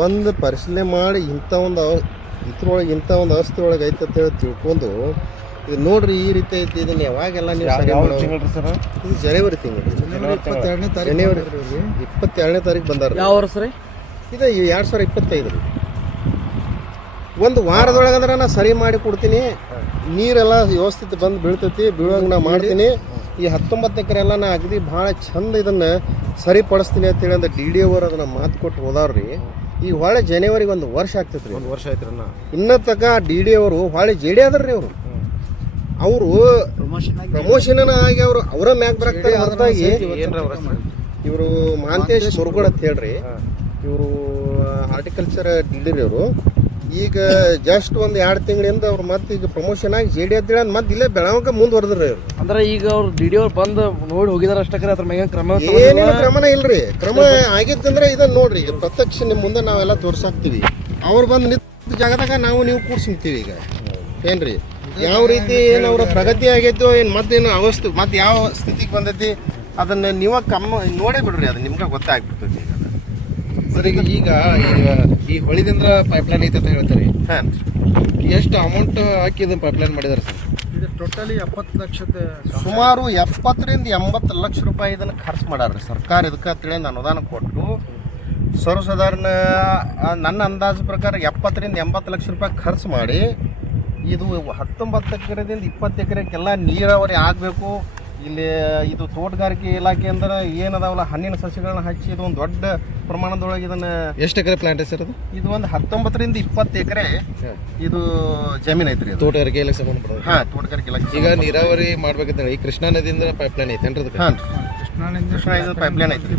ಬಂದು ಪರಿಶೀಲನೆ ಮಾಡಿ ಇಂಥ ಒಂದು ಅವಸ್ಥೆ ಒಳಗೆ ಐತೆ ಅಂತ ಹೇಳಿ ತಿಳ್ಕೊಂಡು ಇದು ನೋಡ್ರಿ ಈ ರೀತಿ ಐತಿ. ಇದನ್ನ ಯಾವಾಗೆಲ್ಲ ನೀವು ಸರ್ ಇದು ಜನವರಿ ತಿಂಗಳು ಜನವರಿ 22ನೇ ತಾರೀಕು ಬಂದಾರ. ಯಾವ ವರ್ಷ ರೀ ಇದು 2025 ರೀ. ಒಂದು ವಾರದೊಳಗೆ ಅಂದ್ರೆ ನಾ ಸರಿ ಮಾಡಿ ಕೊಡ್ತೀನಿ, ನೀರೆಲ್ಲ ವ್ಯವಸ್ಥಿತ ಬಂದು ಬೀಳ್ತೈತಿ, ಬೀಳುವಂಗೆ ನಾ ಮಾಡ್ತೀನಿ. ಈ 19 ಎಕರೆ ಎಲ್ಲ ನಾ ಅಗದಿ ಭಾಳ ಚಂದ ಇದನ್ನು ಸರಿಪಡಿಸ್ತೀನಿ ಅಂತೇಳಿ ಅಂದ್ರೆ DDO ಅವರು ಅದನ್ನು ಮಾತು ಕೊಟ್ಟು ಹೋದಾರ್ರಿ. ಈಗ ಹೊಳೆ ಜನವರಿಗೆ 1 ವರ್ಷ ಆಗ್ತೈತೆ ರೀ. 1 ವರ್ಷ ಆಯ್ತು ಇನ್ನೂ ತನಕ DDO ಅವರು ಹೊಳೆ JD ಆದ್ರಿ. ಅವರು ಪ್ರಮೋಷನ್ ಆಗಿ ಅವರ ಮ್ಯಾಗ ಬರಾಕ್ತಾರೆ ಹೊರತಾಗಿ ಇವರು ಮಹಾಂತೇಶ್ ಮುರುಗೋಡ್ ಅಂತ ಹೇಳ್ರಿ, ಇವರು ಹಾರ್ಟಿಕಲ್ಚರ್ ಡೀಲರ್ ಇವರು. ಈಗ ಜಸ್ಟ್ 1-2 ತಿಂಗಳಿಂದ ಅವ್ರು ಮತ್ತೆ ಈಗ ಪ್ರಮೋಷನ್ ಆಗಿ JD ಅಂತೇಳಿ ಅಂದ್ ಮತ್ತೆ ಇಲ್ಲೇ ಬೆಳವಣಿಗೆ ಮುಂದುವರೆದ್ರಿ ಅವ್ರು. ಅಂದ್ರೆ ಈಗ ಅವ್ರು DDO ಅವ್ರು ಬಂದು ನೋಡಿ ಹೋಗಿದಾರ ಅಷ್ಟಕ್ಕೆ ಅದ್ರ ಮ್ಯಾಗ ಕ್ರಮ ಏನೇನು ಕ್ರಮನ ಇಲ್ರಿ. ಕ್ರಮ ಆಗಿತ್ತಂದ್ರೆ ಇದನ್ನ ನೋಡ್ರಿ, ಈಗ ಪ್ರತ್ಯಕ್ಷ ನಿಮ್ಮ ಮುಂದೆ ನಾವೆಲ್ಲ ತೋರ್ಸಾಕ್ತಿವಿ. ಅವ್ರು ಬಂದು ನಿಂತ ಜಾಗದಾಗ ನೀವು ಕೂಡ್ಸಿಂತೀವಿ. ಈಗ ಏನ್ರಿ ಯಾವ ರೀತಿ ಏನು ಅವರ ಪ್ರಗತಿ ಆಗೈತೋ ಏನು ಮತ್ತೇನು ಅವಸ್ಥೆ ಮತ್ತೆ ಯಾವ ಸ್ಥಿತಿಗೆ ಬಂದೈತಿ ಅದನ್ನ ನೀವ ನೋಡೇ ಬಿಡ್ರಿ, ಅದು ನಿಮ್ಗೆ ಗೊತ್ತಾಗ್ಬಿಡ್ತೈತಿ. ಸರ್ ಈಗ ಈ ಹೊಳಿದಿಂದ ಪೈಪ್ಲೈನ್ ಐತೆ ಅಂತ ಹೇಳ್ತಾರೆ. ಹಾಂ, ಎಷ್ಟು ಅಮೌಂಟ್ ಹಾಕಿ ಇದನ್ನ ಪೈಪ್ಲೈನ್ ಮಾಡಿದಾರೆ ಸರ್? ಇದು ಟೋಟಲಿ 70 ಲಕ್ಷದ ಸುಮಾರು 70 ರಿಂದ 80 ಲಕ್ಷ ರೂಪಾಯಿ ಇದನ್ನು ಖರ್ಚು ಮಾಡಾರ್ರಿ ಸರ್ಕಾರ. ಇದಕ್ಕೆ ಅಂತೇಳಿ ಅನುದಾನ ಕೊಟ್ಟು ಸರ್ವಸಾಧಾರಣ ನನ್ನ ಅಂದಾಜು ಪ್ರಕಾರ 70 ರಿಂದ 80 ಲಕ್ಷ ರೂಪಾಯಿ ಖರ್ಚು ಮಾಡಿ ಇದು 19 ಎಕರೆದಿಂದ 20 ಎಕರೆಗೆಲ್ಲ ನೀರಾವರಿ ಆಗಬೇಕು. ಇಲ್ಲಿ ಇದು ತೋಟಗಾರಿಕೆ ಇಲಾಖೆ ಅಂದ್ರೆ ಏನದಾವಲ್ಲ ಹಣ್ಣಿನ ಸಸ್ಯಗಳನ್ನ ಹಚ್ಚಿ ಇದು ಒಂದು ದೊಡ್ಡ ಪ್ರಮಾಣದೊಳಗೆ ಇದನ್ನು. ಎಷ್ಟು ಎಕರೆ ಪ್ಲಾಂಟ್ ಸರ್ ಅದು? ಇದು ಒಂದು 19 ರಿಂದ 20 ಎಕರೆ ಇದು ಜಮೀನು ಐತ್ರಿ. ತೋಟಗಾರಿಕೆ ಇಲಾಖೆ ಸಂಬಂಧಪಡೋದು. ಹಾಂ, ತೋಟಗಾರಿಕೆ ಇಲಾಖೆ. ಈಗ ನೀರಾವರಿ ಮಾಡ್ಬೇಕಂತ ಈ ಕೃಷ್ಣಾ ನದಿಯಿಂದ ಪೈಪ್ಲೈನ್ ಐತೆ ಅದಕ್ಕೆ? ಹಾಂ, ಕೃಷ್ಣಾ ಪೈಪ್ಲೈನ್ ಐತ್ರಿ.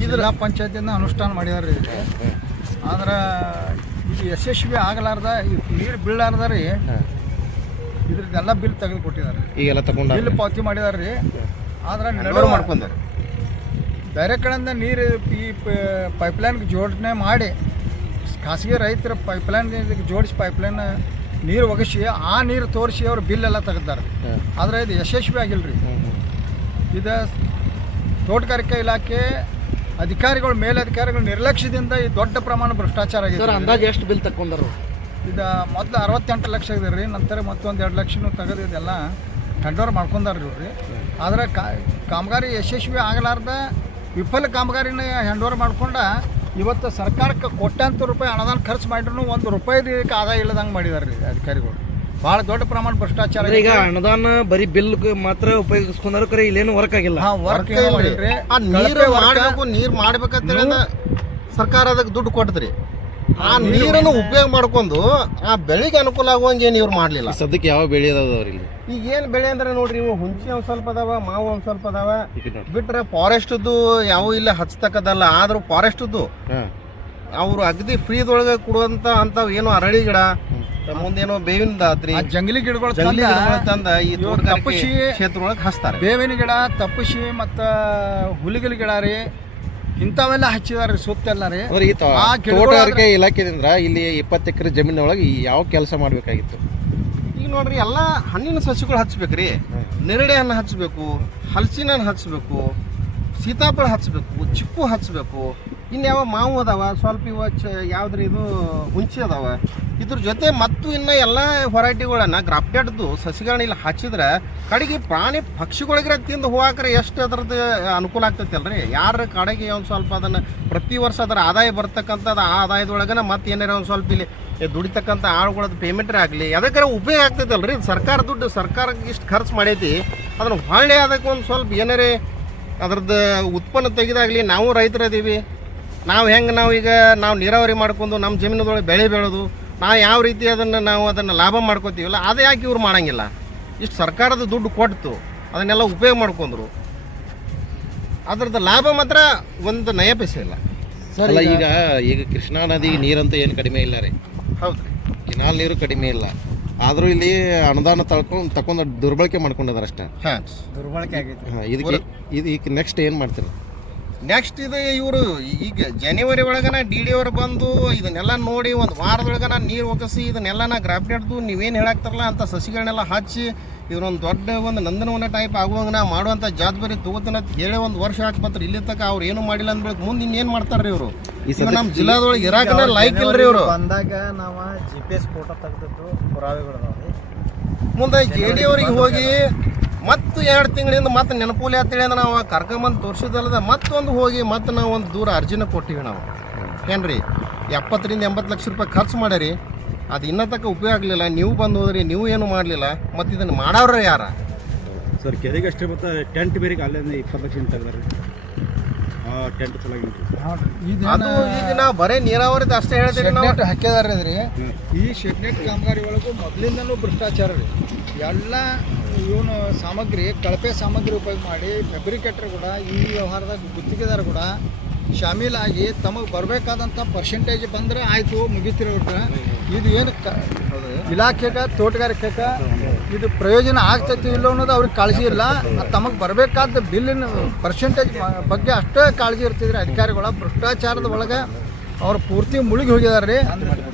ಜಿಲ್ಲಾ ಪಂಚಾಯತಿಂದ ಅನುಷ್ಠಾನ ಮಾಡಿದಾರೆ. ಆದ್ರೆ ಇದು ಯಶಸ್ವಿ ಆಗಲಾರ್ದ ನೀರು ಬೀಳಾರ್ದ ರೀ ಇದ್ರದ್ದೆಲ್ಲ ಬಿಲ್ ತೆಗೆದು ಕೊಟ್ಟಿದ್ದಾರೆ. ಈಗೆಲ್ಲ ತಗೊಂಡು ಬಿಲ್ ಪಾವತಿ ಮಾಡಿದಾರೆ ರೀ. ಆದ್ರೆ ಮಾಡ್ಕೊಂಡಾರೆ ಬೇರೆ ಕಡೆಯಿಂದ ನೀರು ಈ ಪೈಪ್ಲೈನ್ಗೆ ಜೋಡಣೆ ಮಾಡಿ ಖಾಸಗಿ ರೈತರ ಪೈಪ್ಲೈನ್ ಜೋಡಿಸಿ ಪೈಪ್ಲೈನ್ ನೀರು ಒಗಸಿ ಆ ನೀರು ತೋರಿಸಿ ಅವ್ರು ಬಿಲ್ ಎಲ್ಲ ತೆಗೆದಾರೆ. ಆದರೆ ಇದು ಯಶಸ್ವಿ ಆಗಿಲ್ಲ ರೀ. ಇದು ತೋಟಗಾರಿಕೆ ಇಲಾಖೆ ಅಧಿಕಾರಿಗಳು ಮೇಲಧಿಕಾರಿಗಳು ನಿರ್ಲಕ್ಷ್ಯದಿಂದ ಈ ದೊಡ್ಡ ಪ್ರಮಾಣ ಭ್ರಷ್ಟಾಚಾರ ಆಗಿದೆ. ಸರ್ ಅಂದಾಜು ಎಷ್ಟು ಬಿಲ್ ತಗೊಂಡರು? ಇದು ಮೊದಲು 68 ಲಕ್ಷ ಇದೆ ರೀ. ನಂತರ ಮತ್ತೊಂದು 2 ಲಕ್ಷನೂ ತೆಗೆದು ಇದೆಲ್ಲ ಹ್ಯಾಂಡ್ ಓವರ್ ಮಾಡ್ಕೊಂಡಾರ್ರಿ ಇವ್ರಿ. ಆದರೆ ಕಾಮಗಾರಿ ಯಶಸ್ವಿ ಆಗಲಾರ್ದ ವಿಫಲ ಕಾಮಗಾರಿನ ಹ್ಯಾಂಡ್ ಓವರ್ ಮಾಡ್ಕೊಂಡ ಇವತ್ತು ಸರ್ಕಾರಕ್ಕೆ ಕೋಟ್ಯಾಂತರ ರೂಪಾಯಿ ಅನುದಾನ ಖರ್ಚು ಮಾಡಿದ್ರು 1 ರೂಪಾಯಿ ಆದಾಯ ಇಲ್ಲದಂಗೆ ಮಾಡಿದಾರೆ ರೀ ಅಧಿಕಾರಿಗಳು. ಭಾಳ ದೊಡ್ಡ ಪ್ರಮಾಣ ಭ್ರಷ್ಟಾಚಾರ. ಈಗ ಅನುದಾನ ಬರೀ ಬಿಲ್ ಮಾತ್ರ ಉಪಯೋಗಿಸ್ಕೊಂಡ್ರೆ ಕರೆ ಇಲ್ಲೇನು ವರ್ಕ್ ಆಗಿಲ್ಲ. ವರ್ಕ್ ನೀರು ಮಾಡ್ಬೇಕಂತ ಸರ್ಕಾರ ಅದಕ್ಕೆ ದುಡ್ಡು ಕೊಟ್ಟದ್ರಿ. ಆ ನೀರನ್ನು ಉಪಯೋಗ ಮಾಡ್ಕೊಂಡು ಆ ಬೆಳೆಗೆ ಅನುಕೂಲ ಆಗುವಂಗೆ ಏನು ಇವ್ರು ಮಾಡಲಿಲ್ಲ. ಸದ್ಯಕ್ಕೆ ಯಾವ ಬೆಳೆ ಅದಾವ್ರಿ ಇಲ್ಲಿ? ಈಗ ಏನು ಬೆಳೆ ಅಂದ್ರೆ ನೋಡ್ರಿ, ಇವು ಹುಂಚಿ ಒಂದು ಸ್ವಲ್ಪ ಅದಾವ, ಮಾವು ಒಂದು ಸ್ವಲ್ಪ ಅದಾವ. ಬಿಟ್ರೆ ಫಾರೆಸ್ಟ್ದು ಯಾವ ಇಲ್ಲ ಹಚ್ಚತಕ್ಕದಲ್ಲ. ಆದ್ರೂ ಫಾರೆಸ್ಟ್ದು ಅವರು ಅಗದಿ ಫ್ರೀದೊಳಗೆ ಕೊಡುವಂತ ಅಂಥವು ಏನೋ ಅರಳಿ ಗಿಡ, ಮುಂದೇನೋ ಬೇವಿನ ಆತ್ರಿ, ಜಂಗಲಿ ಗಿಡಗಳು ತಂದ ಈ ತಪಸಿ ಕ್ಷೇತ್ರದೊಳಗೆ ಹಚ್ತಾರೆ. ಬೇವಿನ ಗಿಡ, ತಪಸಿ ಮತ್ತು ಹುಲಿಗಲ್ ಗಿಡ ರೀ, ಇಂಥವೆಲ್ಲ ಹಚ್ಚಿದಾರೆ ಸುತ್ತೆಲ್ಲ ರೀ. ತೋಟಗಾರಿಕೆ ಇಲಾಖೆದಿಂದ ಇಲ್ಲಿ 20 ಎಕರೆ ಜಮೀನೊಳಗೆ ಯಾವ ಕೆಲಸ ಮಾಡ್ಬೇಕಾಗಿತ್ತು? ಈಗ ನೋಡ್ರಿ, ಎಲ್ಲ ಹಣ್ಣಿನ ಸಸ್ಯಗಳು ಹಚ್ಬೇಕ್ರಿ. ನೆರಳೆ ಹಣ್ಣು ಹಚ್ಚಬೇಕು, ಹಲಸಿನ ಹಣ್ಣು ಹಚ್ಚಬೇಕು, ಸೀತಾಫಲ ಹಚ್ಚಬೇಕು, ಚಿಕ್ಕು ಹಚ್ಚಬೇಕು. ಇನ್ಯಾವ ಮಾವು ಅದಾವ, ಸ್ವಲ್ಪ ಯಾವ್ದ್ರಿ ಇದು ಹುಂಚಿ ಅದಾವ. ಇದ್ರ ಜೊತೆ ಮತ್ತು ಇನ್ನು ಎಲ್ಲ ಹೊರೈಟಿಗಳನ್ನ ಗ್ರಾಫ್ಟೆಡ್ದು ಸಸಿಗಳನ್ನ ಇಲ್ಲಿ ಹಚ್ಚಿದ್ರೆ ಕಡೆಗೆ ಪ್ರಾಣಿ ಪಕ್ಷಿಗಳಿಗೆ ತಿಂದು ಹೋಗಾಕ್ರೆ ಎಷ್ಟು ಅದರದ್ದು ಅನುಕೂಲ ಆಗ್ತೈತಿ ಅಲ್ರಿ. ಯಾರ ಕಡೆಗೆ ಒಂದು ಸ್ವಲ್ಪ ಅದನ್ನು ಪ್ರತಿ ವರ್ಷ ಅದರ ಆದಾಯ ಬರ್ತಕ್ಕಂಥದ್ದು ಆ ಆದಾಯದೊಳಗನ ಮತ್ತೆ ಏನಾರ ಒಂದು ಸ್ವಲ್ಪ ಇಲ್ಲಿ ದುಡಿತಕ್ಕಂಥ ಆಳುಗಳದ್ದು ಪೇಮೆಂಟ್ರೇ ಆಗಲಿ ಅದಕ್ಕೆ ಉಪಯೋಗ ಆಗ್ತೈತೆ ಅಲ್ರಿ. ಸರ್ಕಾರ ದುಡ್ಡು ಸರ್ಕಾರಕ್ಕೆ ಇಷ್ಟು ಖರ್ಚು ಮಾಡೈತಿ, ಅದನ್ನು ಹೊಳ್ಳೆ ಅದಕ್ಕೆ ಒಂದು ಸ್ವಲ್ಪ ಏನಾರೇ ಅದ್ರದ್ದು ಉತ್ಪನ್ನ ತೆಗೆದಾಗಲಿ. ನಾವು ರೈತರದೀವಿ, ನಾವು ಹೆಂಗೆ ನಾವು ನೀರಾವರಿ ಮಾಡ್ಕೊಂಡು ನಮ್ಮ ಜಮೀನದೊಳಗೆ ಬೆಳೆ ಬೆಳೆದು ನಾವು ಯಾವ ರೀತಿ ಅದನ್ನು ಲಾಭ ಮಾಡ್ಕೋತೀವಲ್ಲ, ಅದು ಯಾಕೆ ಇವ್ರು ಮಾಡೋಂಗಿಲ್ಲ? ಇಷ್ಟು ಸರ್ಕಾರದ ದುಡ್ಡು ಕೊಟ್ಟು ಅದನ್ನೆಲ್ಲ ಉಪಯೋಗ ಮಾಡ್ಕೊಂಡ್ರು, ಅದ್ರದ್ದು ಲಾಭ ಮಾತ್ರ ಒಂದು ನಯ ಪೈಸೆ ಇಲ್ಲ. ಸರ್ ಈಗ ಕೃಷ್ಣಾ ನದಿ ನೀರಂತೂ ಏನು ಕಡಿಮೆ ಇಲ್ಲ ರೀ. ಹೌದು ರೀ, ಕೆನಾಲ್ ನೀರು ಕಡಿಮೆ ಇಲ್ಲ. ಆದರೂ ಇಲ್ಲಿ ಅನುದಾನ ತಗೊಂಡು ದುರ್ಬಳಕೆ ಮಾಡ್ಕೊಂಡಿದ್ದಾರೆ ಅಷ್ಟೇ. ಹಾಂ, ದುರ್ಬಳಕೆ ಆಗೈತೆ. ಇದಕ್ಕೆ ನೆಕ್ಸ್ಟ್ ಏನು ಮಾಡ್ತೀರಿ? ನೆಕ್ಸ್ಟ್ ಇದು ಇವರು ಈಗ ಜನವರಿ ಒಳಗನ DDO ಅವರು ಬಂದು ಇದನ್ನೆಲ್ಲ ನೋಡಿ 1 ವಾರದೊಳಗನ ನೀರು ಒಗಸಿ ಇದನ್ನೆಲ್ಲ ಗ್ರಾಫ್ಟೆಡ್ದು ನೀವೇನು ಹೇಳಾಕ್ತಾರಲ್ಲ ಅಂತ ಸಸಿಗಳನ್ನೆಲ್ಲ ಹಚ್ಚಿ ಇವ್ರೊಂದು ದೊಡ್ಡ ಒಂದು ನಂದನವನ ಟೈಪ್ ಆಗುವಂಗೆ ನಾ ಮಾಡುವಂಥ ಜವಾಬ್ದಾರಿ ತಗೋತಾನ ಹೇಳಿ ಒಂದು ವರ್ಷ ಹಾಕ್ಬತ್ರಿ ಇಲ್ಲಿ ತನಕ ಅವ್ರು ಏನು ಮಾಡಿಲ್ಲ ಅಂದ್ಬೇಕು ಮುಂದೆ ಇನ್ನೇನು ಮಾಡ್ತಾರ್ರಿ ಇವರು ಈಗ ನಮ್ಮ ಜಿಲ್ಲಾದೊಳಗೆ ಇರಾಕನ ಲೈಕ್ ಇಲ್ರಿ ಇವರು ಬಂದಾಗ ನಾವು GPS ಫೋಟೋ ತೆಗೆದಿಟ್ಟು ಪುರಾವೆಗಳು ಮುಂದೆ JD ಅವ್ರಿಗೆ ಹೋಗಿ ಮತ್ತು 2 ತಿಂಗಳಿಂದ ಮತ್ತೆ ನೆನಪೂಲಿ ಅಂತೇಳಿ ಅಂದ್ರೆ ನಾವು ಕರ್ಕೊಂಬಂದು ತೋರಿಸಿದಲ್ಲದ ಮತ್ತೊಂದು ಹೋಗಿ ಮತ್ತೆ ನಾವು ಒಂದು ದೂರ ಅರ್ಜಿನ ಕೊಟ್ಟಿವಿ ನಾವು ಏನ್ರಿ 70 ರಿಂದ 80 ಲಕ್ಷ ರೂಪಾಯಿ ಖರ್ಚು ಮಾಡ್ಯಾರಿ ಅದು ಇನ್ನೂ ತಕ್ಕ ಉಪಯೋಗ ಆಗಲಿಲ್ಲ ನೀವು ಬಂದು ಹೋದ್ರಿ ನೀವು ಏನು ಮಾಡಲಿಲ್ಲ ಮತ್ತು ಇದನ್ನು ಮಾಡೋರು ಯಾರ ಸರ್ ಕೆರೆಗೆ ಅಷ್ಟೇ ಮತ್ತು ಟೆಂಟ್ ಬೇರೆ ಅಲ್ಲಿಂದ 20 ಲಕ್ಷ ತೆಗ್ದಾರೆ ಟೆಂಟ್ ಚೆನ್ನಾಗಿ ಅದು ಈಗ ನಾವು ಬರೀ ನೀರಾವರಿದ ಅಷ್ಟೇ ಹೇಳ್ತೀವಿ ನಾವು ಶೆಡ್ನೆಟ್ ಹಾಕಿದಾರೆ ರೀ ಈ ಶೆಡ್ನೆಟ್ ಕಾಮಗಾರಿ ಒಳಗೂ ಮೊದಲಿಂದನೂ ಭ್ರಷ್ಟಾಚಾರ ರೀ ಎಲ್ಲ ಇವನು ಸಾಮಗ್ರಿ ಕಳಪೆ ಸಾಮಗ್ರಿ ಉಪಯೋಗ ಮಾಡಿ ಫ್ಯಾಬ್ರಿಕೇಟರ್ ಕೂಡ ಈ ವ್ಯವಹಾರದಾಗ ಗುತ್ತಿಗೆದಾರ ಕೂಡ ಶಾಮೀಲಾಗಿ ತಮಗೆ ಬರಬೇಕಾದಂಥ ಪರ್ಸೆಂಟೇಜ್ ಬಂದರೆ ಆಯಿತು ಮುಗಿತಿರೋಟ್ರೆ ಇದು ಏನು ಇಲಾಖೆಗೆ ತೋಟಗಾರಿಕೆಗೆ ಇದು ಪ್ರಯೋಜನ ಆಗ್ತೈತಿ ಇಲ್ಲ ಅನ್ನೋದು ಅವ್ರಿಗೆ ಕಾಳಜಿ ಇಲ್ಲ ತಮಗೆ ಬರಬೇಕಾದ ಬಿಲ್ಲಿನ ಪರ್ಸೆಂಟೇಜ್ ಬಗ್ಗೆ ಅಷ್ಟೇ ಕಾಳಜಿ ಇರ್ತಿದ್ರಿ ಅಧಿಕಾರಿಗಳ ಭ್ರಷ್ಟಾಚಾರದ ಒಳಗೆ ಅವ್ರು ಪೂರ್ತಿ ಮುಳುಗಿ ಹೋಗಿದಾರೆ ರೀ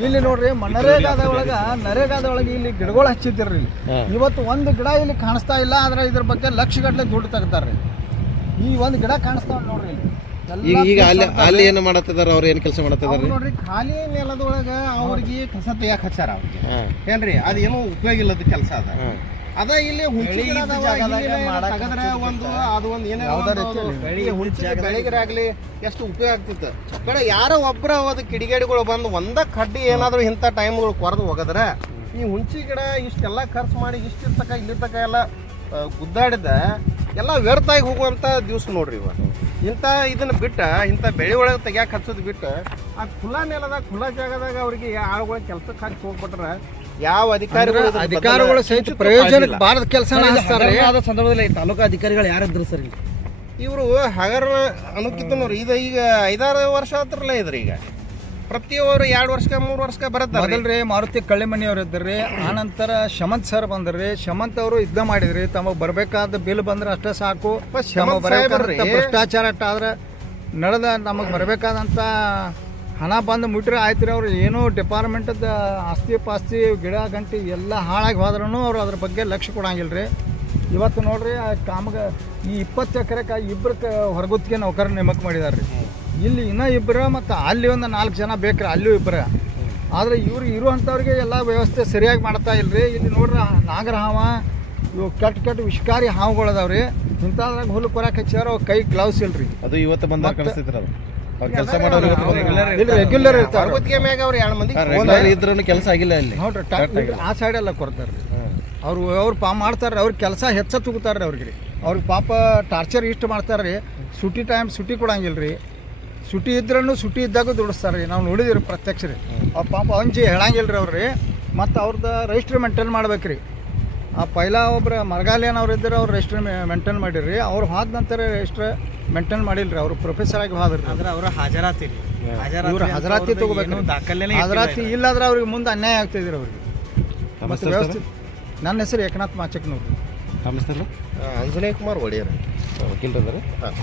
ಇಲ್ಲಿ ನೋಡ್ರಿ ನರೇಗಾದ ಒಳಗೆ ಇಲ್ಲಿ ಗಿಡಗಳು ಹಚ್ಚಿದ್ರಿ ಇಲ್ಲಿ ಇವತ್ತು ಒಂದು ಗಿಡ ಇಲ್ಲಿ ಕಾಣಿಸ್ತಾ ಇಲ್ಲ ಆದ್ರೆ ಇದ್ರ ಬಗ್ಗೆ ಲಕ್ಷಗಟ್ಟಲೆ ದುಡ್ಡು ತೆಗ್ದಾರೆ ರೀ ಈ ಒಂದು ಗಿಡ ಕಾಣಿಸ್ತಾವ ನೋಡ್ರಿ ಇಲ್ಲಿ ಈಗ ಅಲ್ಲಿ ಏನು ಮಾಡತ್ತಿದಾರ ಅವ್ರು ಏನು ಕೆಲಸ ಮಾಡತ್ತಿದಾರೆ ನೋಡ್ರಿ ಖಾಲಿ ನೆಲದೊಳಗೆ ಅವ್ರಿಗೆ ಕಸ ತೆಗಿಯಕ್ಕೆ ಹಚ್ಚಾರ ಅವ್ರಿಗೆ ಏನ್ರಿ ಅದು ಏನೋ ಉಪಯೋಗ ಇಲ್ಲದ ಕೆಲಸ ಅದ ಇಲ್ಲಿ ಹುಂಚಿ ತೆಗದ್ರೆ ಒಂದು ಅದು ಒಂದು ಏನಾರ ಬೆಳಿಗ್ರಾಗ್ಲಿ ಎಷ್ಟು ಉಪಯೋಗ ಆಗ್ತಿತ್ತು ಕಡೆ ಯಾರೋ ಒಬ್ಬರ ಅದು ಕಿಡಿಗೇಡಿಗಳು ಬಂದು ಒಂದ ಕಡ್ಡಿ ಏನಾದರೂ ಇಂಥ ಟೈಮ್ಗಳು ಕೊರೆದು ಹೋಗದ್ರೆ ಈ ಹುಂಚಿ ಗಿಡ ಇಷ್ಟೆಲ್ಲ ಖರ್ಚು ಮಾಡಿ ಇಷ್ಟಿರ್ತಕ ಇಲ್ಲಿ ತಕ ಎಲ್ಲ ಗುದ್ದಾಡಿದ ಎಲ್ಲ ವ್ಯರ್ಥ ಆಗಿ ಹೋಗುವಂಥ ದಿವ್ಸ ನೋಡ್ರಿ ಇವ ಇಂಥ ಇದನ್ನ ಬಿಟ್ಟ ಇಂಥ ಬೆಳೆ ಒಳಗೆ ತೆಗ್ಯಾಕೆ ಹಚ್ಚೋದು ಬಿಟ್ಟು ಆ ಖುಲ್ಲಾ ನೆಲದಾಗ ಖುಲ್ಲಾ ಜಾಗದಾಗ ಅವ್ರಿಗೆ ಆಳುಗಳ ಕೆಲಸಕ್ಕೆ ಹಾಕಿ ಹೋಗ್ಬಿಟ್ರೆ ಯಾವ ಅಧಿಕಾರಿಗಳು ಸಹಿತ ಪ್ರಯೋಜನಕ್ಕೆ ಬಾರದ ಕೆಲಸ ಆದ ಸಂದರ್ಭದಲ್ಲಿ ತಾಲೂಕು ಅಧಿಕಾರಿಗಳು ಯಾರಿದ್ರು ಸರ್ ಇಲ್ಲಿ ಇವರು ಹಗರ ಅನ್ನೋಕ್ಕಿಂತನವ್ರು ಇದು ಈಗ 5-6 ವರ್ಷ ಹತ್ರಲ್ಲ ಇದ್ರಿ ಈಗ ಪ್ರತಿಯೊಬ್ಬರು 2 ವರ್ಷಕ್ಕೆ 3 ವರ್ಷಕ್ಕೆ ಬರುತ್ತೆ ಮೊದಲ್ರಿ ಮಾರುತಿ ಕಳ್ಳಿಮನಿಯವ್ರು ಇದ್ರಿ ಆನಂತರ ಶಮಂತ್ ಸರ್ ಬಂದ್ರಿ ಶಮಂತ್ ಅವರು ಯುದ್ಧ ಮಾಡಿದ್ರಿ ತಮಗೆ ಬರಬೇಕಾದ ಬಿಲ್ ಬಂದ್ರೆ ಅಷ್ಟೇ ಸಾಕು ಭ್ರಷ್ಟಾಚಾರ ಆದ್ರೆ ನಡೆದ ನಮಗೆ ಬರಬೇಕಾದಂಥ ಹಣ ಬಂದು ಮುಟ್ರೆ ಆಯ್ತು ರೀ ಅವ್ರು ಏನೋ ಡಿಪಾರ್ಟ್ಮೆಂಟದ ಆಸ್ತಿ ಪಾಸ್ತಿ ಗಿಡ ಗಂಟಿ ಎಲ್ಲ ಹಾಳಾಗಿ ಹೋದ್ರೂ ಅವ್ರು ಅದ್ರ ಬಗ್ಗೆ ಲಕ್ಷ್ಯ ಕೊಡಂಗಿಲ್ಲ ರೀ ಇವತ್ತು ನೋಡ್ರಿ ಆ ಈ 20 ಎಕರೆಗೆ ಇಬ್ಬರು ಹೊರಗುತ್ತಿಗೆ ನೌಕರ ನೇಮಕ ಮಾಡಿದಾರೆ ರೀ ಇಲ್ಲಿ ಇನ್ನೂ ಇಬ್ಬರು ಮತ್ತು ಅಲ್ಲಿ ಒಂದು 4 ಜನ ಬೇಕ್ರಿ ಅಲ್ಲೂ ಇಬ್ಬರು ಆದರೆ ಇವ್ರು ಇರುವಂಥವ್ರಿಗೆ ಎಲ್ಲ ವ್ಯವಸ್ಥೆ ಸರಿಯಾಗಿ ಮಾಡ್ತಾ ಇಲ್ರಿ ಇಲ್ಲಿ ನೋಡ್ರಿ ನಾಗರ ಹಾವ ಇವು ಕೆಟ್ಟ ವಿಷಕಾರಿ ಹಾವುಗಳು ಅದಾವ್ರಿ ಇಂಥದ್ರಾಗ ಹುಲ್ಲು ಕೊರಕ್ಕೆ ಹಚ್ಚಾರ ಅವ್ರ ಕೈ ಗ್ಲೌಸ್ ಇಲ್ರಿ ಅದು ಇವತ್ತು ಬಂದಾಗ ಕಳಿಸ್ತಿದ್ರು ಅದು ಅವ್ರು ಕೆಲಸ ಮಾಡೋರು ರೆಗ್ಯುಲರ್ ಇರ್ತಾರೆ ಹೊರಗುತ್ತಿಗೆ ಮ್ಯಾಗ ಅವ್ರು 2 ಮಂದಿ ಇದ್ರೂ ಕೆಲಸ ಆಗಿಲ್ಲ ಇಲ್ಲಿ ನೋಡ್ರಿ ಆ ಸೈಡೆಲ್ಲ ಕೊಡ್ತಾರೆ ರೀ ಅವ್ರು ಮಾಡ್ತಾರೆ ಅವ್ರ ಕೆಲಸ ಹೆಚ್ಚ ತಗೋತಾರೆ ರೀ ಅವ್ರಿಗೆ ರೀ ಅವ್ರಿಗೆ ಪಾಪ ಟಾರ್ಚರ್ ಇಷ್ಟು ಮಾಡ್ತಾರೆ ರೀ ಸುಟಿ ಕೊಡಂಗಿಲ್ಲ ರೀ ಸುಟಿ ಇದ್ರೂ ಸುಟಿ ಇದ್ದಾಗ ದುಡಿಸ್ತಾರೆ ರೀ ನಾವು ನೋಡಿದಿರಿ ಪ್ರತ್ಯಕ್ಷ ರೀ ಅವ್ರ ಪಾಪ ಅಂಜಿ ಹೇಳಂಗಿಲ್ಲ ರೀ ಅವ್ರು ರೀ ಮತ್ತು ಅವ್ರದ್ದು ರಿಜಿಸ್ಟ್ರ್ ಮೇಂಟೈನ್ ಮಾಡ್ಬೇಕು ರೀ ಆ ಪೈಲ ಒಬ್ರು ಮರಗಾಲಿಯನ್ ಅವ್ರು ಇದ್ದರೆ ಅವ್ರು ರಿಜಿಸ್ಟ್ರ್ ಮೇಂಟೈನ್ ಮಾಡಿರಿ ಅವ್ರು ಹೋದ ನಂತರ ರಿಜಿಸ್ಟ್ರ್ ಮೇಂಟೈನ್ ಮಾಡಿಲ್ಲ ರೀ ಅವರು ಪ್ರೊಫೆಸರ್ ಆಗಿ ಹೋದ್ರಿ ಅಂದ್ರೆ ಅವ್ರ ಹಾಜರಾತಿ ಇವ್ರು ಹಾಜರಾತಿ ತಗೋಬೇಕು ಹಾಜರಾತಿ ಇಲ್ಲಾದ್ರೆ ಅವ್ರಿಗೆ ಮುಂದೆ ಅನ್ಯಾಯ ಆಗ್ತಾಯಿದ್ರಿ ಅವ್ರಿಗೆ ಮತ್ತು ವ್ಯವಸ್ಥೆ ನನ್ನ ಹೆಸರು ಏಕನಾಥ್ ಮಾಚಕ್ನವ್ರು ಆಂಜನೇಯ ಕುಮಾರ್ ಒಡೆಯರ್ ವಕೀಲರು ಹಾಂ